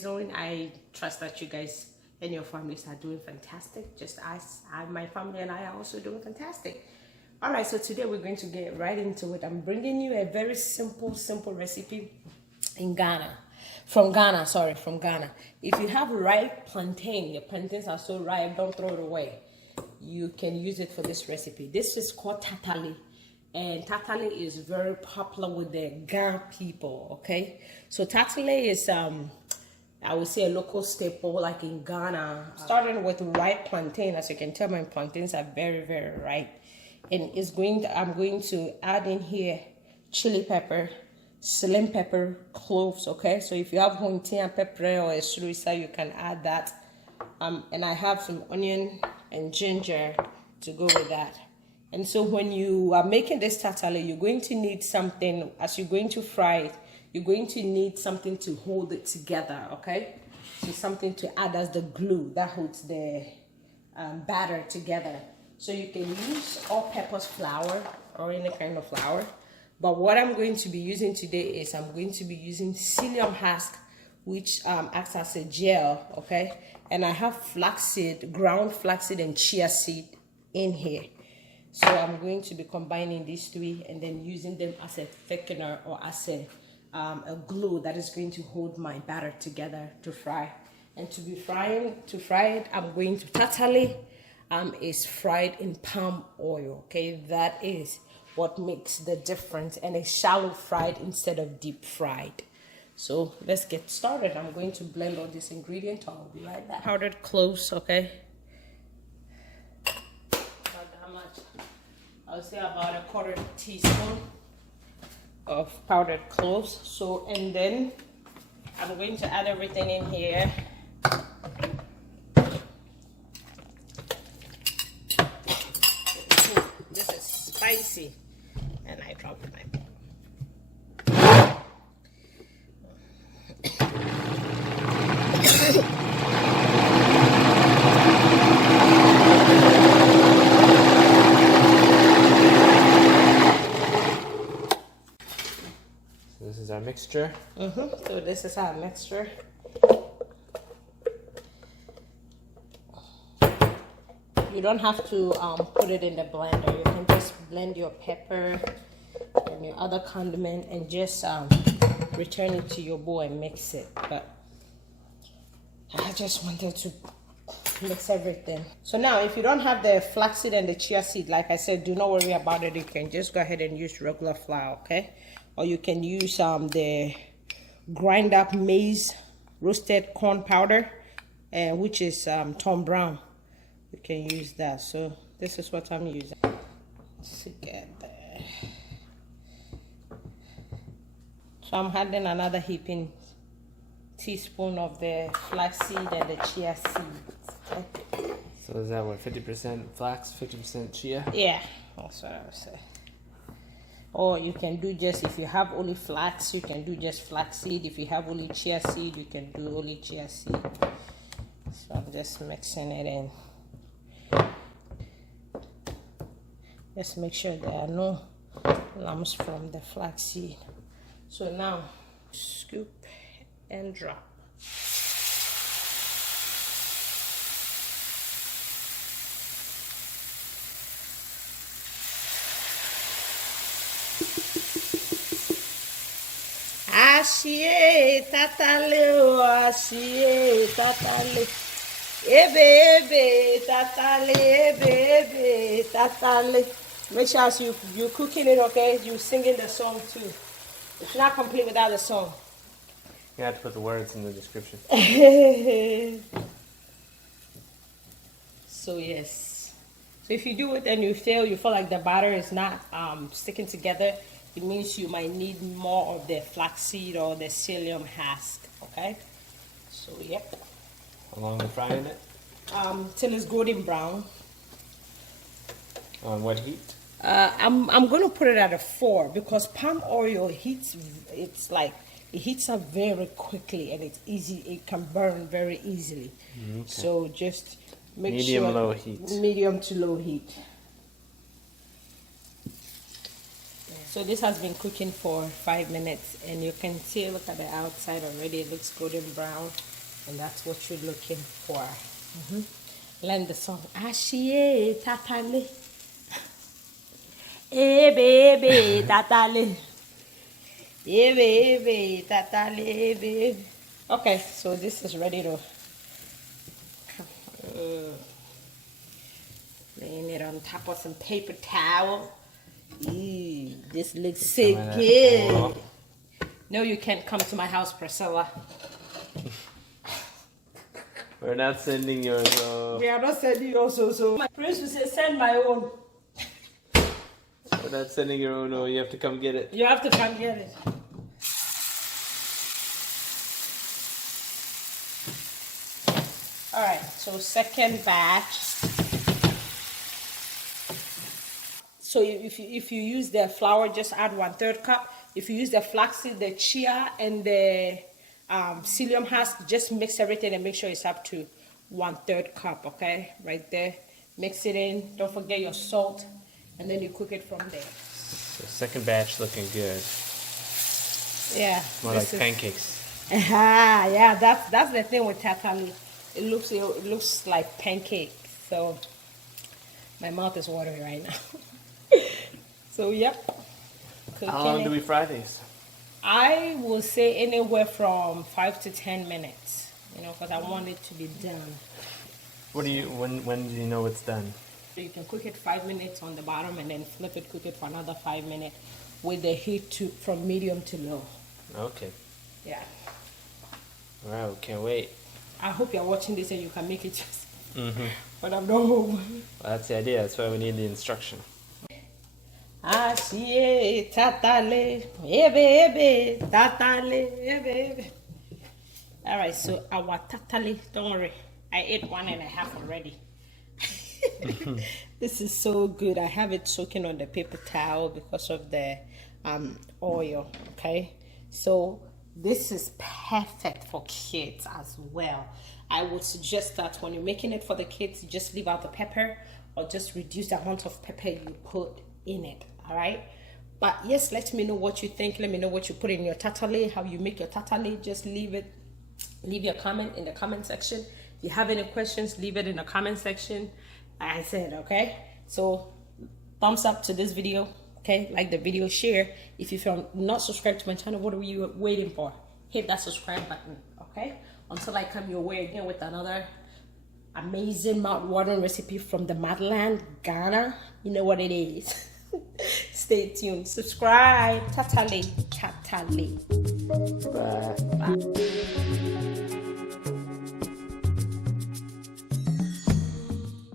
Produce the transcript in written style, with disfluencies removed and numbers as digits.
StellaZone. I trust that you guys and your families are doing fantastic, just as my family and I are also doing fantastic. All right, so today we're going to get right into it. I'm bringing you a very simple recipe in Ghana. From Ghana. If you have ripe plantain, your plantains are so ripe, don't throw it away. You can use it for this recipe. This is called Tatale. And Tatale is very popular with the Ghana people, okay? So Tatale is, I would say, a local staple, like in Ghana. Starting with ripe plantain. As you can tell, my plantains are very ripe. And I'm going to add in here chili pepper, Salim pepper, cloves, okay? So if you have Hontian pepper or a surisa, you can add that. And I have some onion and ginger to go with that. And so when you are making this tatale, you're going to need something, as you're going to fry it, you're going to need something to hold it together, okay? So something to add as the glue that holds the batter together. So you can use all-purpose flour or any kind of flour. But what I'm going to be using today is I'm going to be using Psyllium husk, which acts as a gel, okay? And I have flaxseed, ground flaxseed and Chiaseed in here. So I'm going to be combining these three and then using them as a thickener or as a glue that is going to hold my batter together to fry. And to fry it, I'm going to Tatale is fried in palm oil, okay? That is what makes the difference, and it's shallow fried instead of deep fried. So let's get started. I'm going to blend all this ingredient. I'll be right back. Powdered cloves, okay? I'll say about a 1/4 teaspoon of powdered cloves. So, and then I'm going to add everything in here. This is spicy, and I dropped my ball. This is our mixture. So this is our mixture. You don't have to put it in the blender. You can just blend your pepper and your other condiment and just return it to your bowl and mix it. But I just wanted to mix everything. So now, if you don't have the flaxseed and the chia seed, like I said, do not worry about it. You can just go ahead and use regular flour, okay? Or you can use the grind up maize roasted corn powder, which is Tom Brown. You can use that. So this is what I'm using together. So I'm adding another heaping teaspoon of the flaxseed and the chia seeds. Okay. So is that what, 50% flax, 50% chia? Yeah, that's what I would say. Or you can do just, if you have only flax, you can do just flaxseed. If you have only chia seed, you can do only chia seed. So I'm just mixing it in. Just make sure there are no lumps from the flaxseed. So now, scoop and drop. Ashiye tatale, ashiye tatale, ebe tatale, ebe tatale. Make sure as you're cooking it, okay, you're singing the song too. It's not complete without the song. You have to put the words in the description. So yes. So if you do it and you feel like the batter is not sticking together, it means you might need more of the flaxseed or the Psyllium husk, okay? So yep. How long are we frying it? Till it's golden brown. On what heat? I'm gonna put it at a 4 because palm oil heats. It heats up very quickly and it's easy. It can burn very easily. Okay. So just make medium sure low heat. Medium to low heat. So this has been cooking for 5 minutes, and you can see, look at the outside already. It looks golden brown. And that's what you're looking for. Learn the song. Ashie Tatale. Eh baby Tatale. Eh baby Tatale baby. Okay, so this is ready to laying it on top of some paper towel. Ew, this looks so good. Oh. No, you can't come to my house, Priscilla. We're not sending yours. We are not sending yours, so. My prince will say, send my own. We're not sending your own. Oh, you have to come get it. You have to come get it. All right, so second batch. So if you use the flour, just add 1/3 cup. If you use the flaxseed, the chia, and the psyllium husk, just mix everything and make sure it's up to 1/3 cup. Okay, right there. Mix it in. Don't forget your salt, and then you cook it from there. So second batch looking good. Yeah. More like pancakes. Yeah, that's the thing with tatale. It looks like pancake. So my mouth is watering right now. So yep. How long do we fry these? I will say anywhere from 5 to 10 minutes. You know, because I want it to be done. What do you? When do you know it's done? So you can cook it 5 minutes on the bottom and then flip it, cook it for another 5 minutes with the heat from medium to low. Okay. Yeah. Wow, can't wait. I hope you're watching this and you can make it just. But I'm not home. Well, that's the idea. That's why we need the instruction. Ashie tatale, baby, tatale, baby. All right, so our tatale, don't worry, I ate 1.5 already. This is so good. I have it soaking on the paper towel because of the oil. Okay, so this is perfect for kids as well. I would suggest that when you're making it for the kids, just leave out the pepper or just reduce the amount of pepper you put in it. All right, but yes, let me know what you think. Let me know what you put in your tatale, how you make your tatale. Just leave your comment in the comment section. If you have any questions, leave it in the comment section. Like I said, okay, so thumbs up to this video. Okay, like the video, share. If you're not subscribed to my channel, what are you waiting for? Hit that subscribe button. Okay, until I come your way again with another amazing mouth-watering recipe from the motherland, Ghana. You know what it is. Stay tuned. Subscribe. Tatale. Tatale. Bye. Bye.